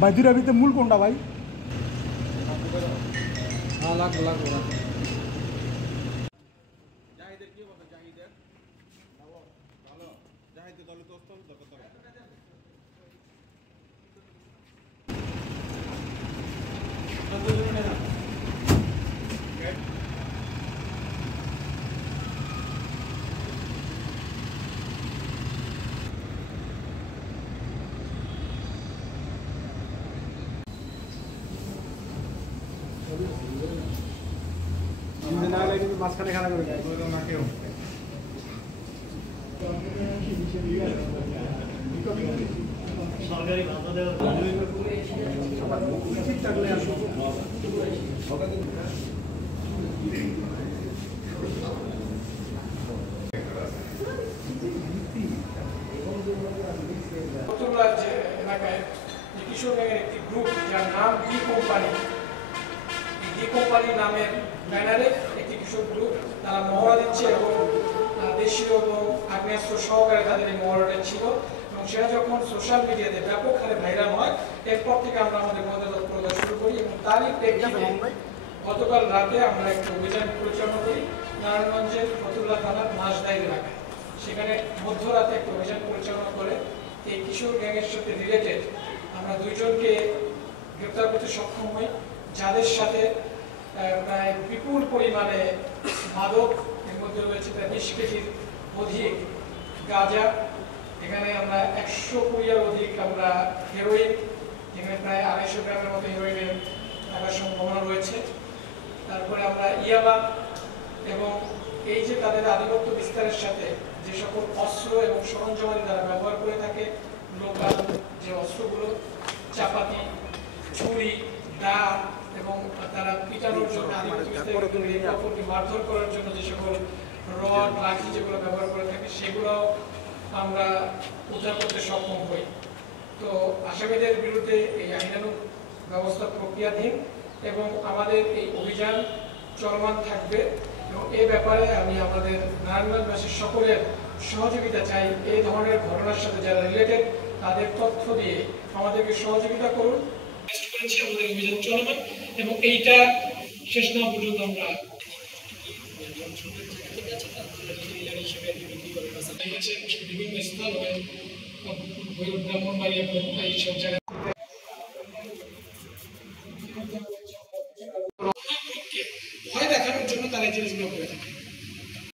ভাই দুইটার ভিতরে মূল কোনটা ভাই? জাহিদের কি কথা? জাহিদের ভালো, জাহিদের দলে তো দরকার দরকার মাঝখানে খারাপ করে না কেউ সরকারি ভাতা দেওয়া ঠিক থাকলে আসো। এলাকায় কিশোর গ্যাংয়ের একটি গ্রুপ যার নাম ডি কোম্পানি, ডি কোম্পানি নামের ব্যানারে একটি কিশোর গ্রুপ তারা মহড়া দিচ্ছে এবং দেশীয় এবং আগ্নেয়াস্ত্র সহকারে তাদের এই মহড়াটা ছিল এবং সেটা যখন সোশ্যাল মিডিয়াতে ব্যাপক হারে ভাইরাল হয় এরপর থেকে আমরা আমাদের গোয়েন্দা তৎপরতা শুরু করি এবং তারই প্রেক্ষিতে গতকাল রাতে আমরা একটি অভিযান পরিচালনা করি নারায়ণগঞ্জের ফতুল্লা থানার মাসদাইর এলাকায়। সেখানে মধ্যরাতে একটি অভিযান পরিচালনা করে এই কিশোর গ্যাংয়ের সাথে রিলেটেড আমরা দুইজনকে গ্রেপ্তার করতে সক্ষম হই, যাদের সাথে প্রায় বিপুল পরিমাণে মাদক, এর মধ্যে রয়েছে প্রায় 20 কেজির অধিক গাঁজা, এখানে আমরা 120-এর অধিক আমরা হেরোইন, এখানে প্রায় 250 গ্রামের মতো হেরোইনের থাকার সম্ভাবনা রয়েছে। তারপরে আমরা ইয়াবা এবং এই যে তাদের আধিপত্য বিস্তারের সাথে যে সকল অস্ত্র এবং সরঞ্জামাদি তারা ব্যবহার করে থাকে, লোকাল যে অস্ত্রগুলো, চাপাতি, ছুরি, দা এবং তারা পিটানোর জন্য অপরকে মারধর করার জন্য যে সকল রড, লাঠি যেগুলো ব্যবহার করে থাকে সেগুলো আমরা উদ্ধার করতে সক্ষম হই। তো আসামিদের বিরুদ্ধে এই আইনানুগ ব্যবস্থা প্রক্রিয়াধীন এবং আমাদের এই অভিযান চলমান থাকবে এবং এই ব্যাপারে আমি আমাদের নারায়ণগঞ্জবাসীর সকলের সহযোগিতা চাই। এই ধরনের ঘটনার সাথে যারা রিলেটেড তাদের তথ্য দিয়ে আমাদেরকে সহযোগিতা করুন। আমাদের অভিযান চলমান এবং এইটা শেষ না পর্যন্ত আমরা বিভিন্ন স্থান ব্রাহ্মণবাড়িয়া এইসব জায়গায় ভয় দেখানোর জন্য তারা এই জিনিসগুলো করে থাকে।